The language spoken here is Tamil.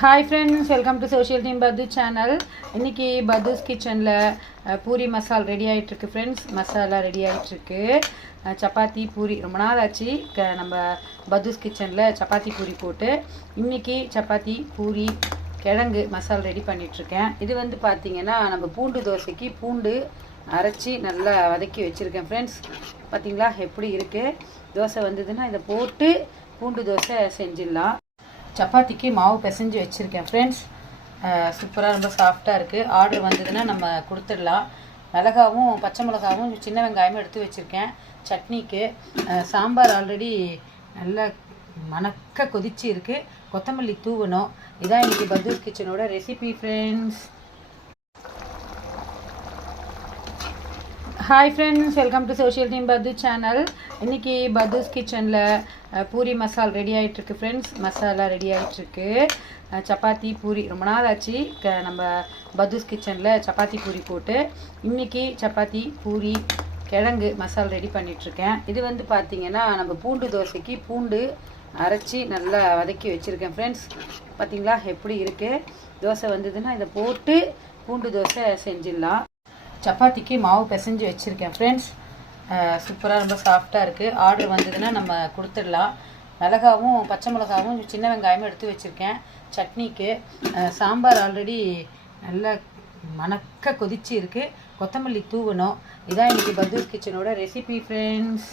Hi friends, welcome to social team Pathu channel. இன்றைக்கி பத்துஸ் கிச்சனில் பூரி மசால் ரெடி ஆகிட்டுருக்கு ஃப்ரெண்ட்ஸ். மசாலா ரெடி ஆகிட்டுருக்கு. சப்பாத்தி பூரி ரொம்ப நாள் ஆச்சு நம்ம பத்துஸ் கிச்சனில் சப்பாத்தி பூரி போட்டு. இன்றைக்கி சப்பாத்தி பூரி கிழங்கு மசால் ரெடி பண்ணிகிட்ருக்கேன். இது வந்து பார்த்திங்கன்னா நம்ம பூண்டு தோசைக்கு பூண்டு அரைச்சி நல்லா வதக்கி வச்சுருக்கேன் ஃப்ரெண்ட்ஸ். பார்த்திங்களா எப்படி இருக்குது? தோசை வந்ததுன்னா இதை போட்டு பூண்டு தோசை செஞ்சிடலாம். சப்பாத்திக்கு மாவு பிசைஞ்சு வச்சுருக்கேன் ஃப்ரெண்ட்ஸ். சூப்பராக ரொம்ப சாஃப்டாக இருக்குது. ஆர்டர் வந்ததுன்னா நம்ம கொடுத்துடலாம். மிளகாவும் பச்சை மிளகாவும் சின்ன வெங்காயமும் எடுத்து வச்சுருக்கேன் சட்னிக்கு. சாம்பார் ஆல்ரெடி நல்லா மணக்க கொதிச்சு இருக்குது. கொத்தமல்லி தூவணும். இதான் இன்றைக்கி பத்துஸ் கிச்சனோட recipe friends. Hi friends, welcome to social team Pathu channel. இன்றைக்கி பத்துஸ் கிச்சனில் பூரி மசால் ரெடி ஆகிட்டுருக்கு ஃப்ரெண்ட்ஸ். மசாலா ரெடி ஆகிட்டுருக்கு. சப்பாத்தி பூரி ரொம்ப நாள் ஆச்சு நம்ம பத்துஸ் கிச்சனில் சப்பாத்தி பூரி போட்டு. இன்றைக்கி சப்பாத்தி பூரி கிழங்கு மசால் ரெடி பண்ணிகிட்ருக்கேன். இது வந்து பார்த்திங்கன்னா நம்ம பூண்டு தோசைக்கு பூண்டு அரைச்சி நல்லா வதக்கி வச்சுருக்கேன் ஃப்ரெண்ட்ஸ். பார்த்திங்களா எப்படி இருக்குது? தோசை வந்ததுன்னா இதை போட்டு பூண்டு தோசை செஞ்சிடலாம். சப்பாத்திக்கு மாவு பிசைஞ்சு வச்சுருக்கேன் ஃப்ரெண்ட்ஸ். சூப்பராக ரொம்ப சாஃப்டாக இருக்குது. ஆர்டர் வந்ததுன்னா நம்ம கொடுத்துடலாம். மிளகாவும் பச்சை மிளகாவும் சின்ன வெங்காயமும் எடுத்து வச்சுருக்கேன் சட்னிக்கு. சாம்பார் ஆல்ரெடி நல்லா மணக்க கொதிச்சு இருக்குது. கொத்தமல்லி தூவணும். இதான் இன்றைக்கி பத்துஸ் கிச்சனோட ரெசிபி ஃப்ரெண்ட்ஸ்.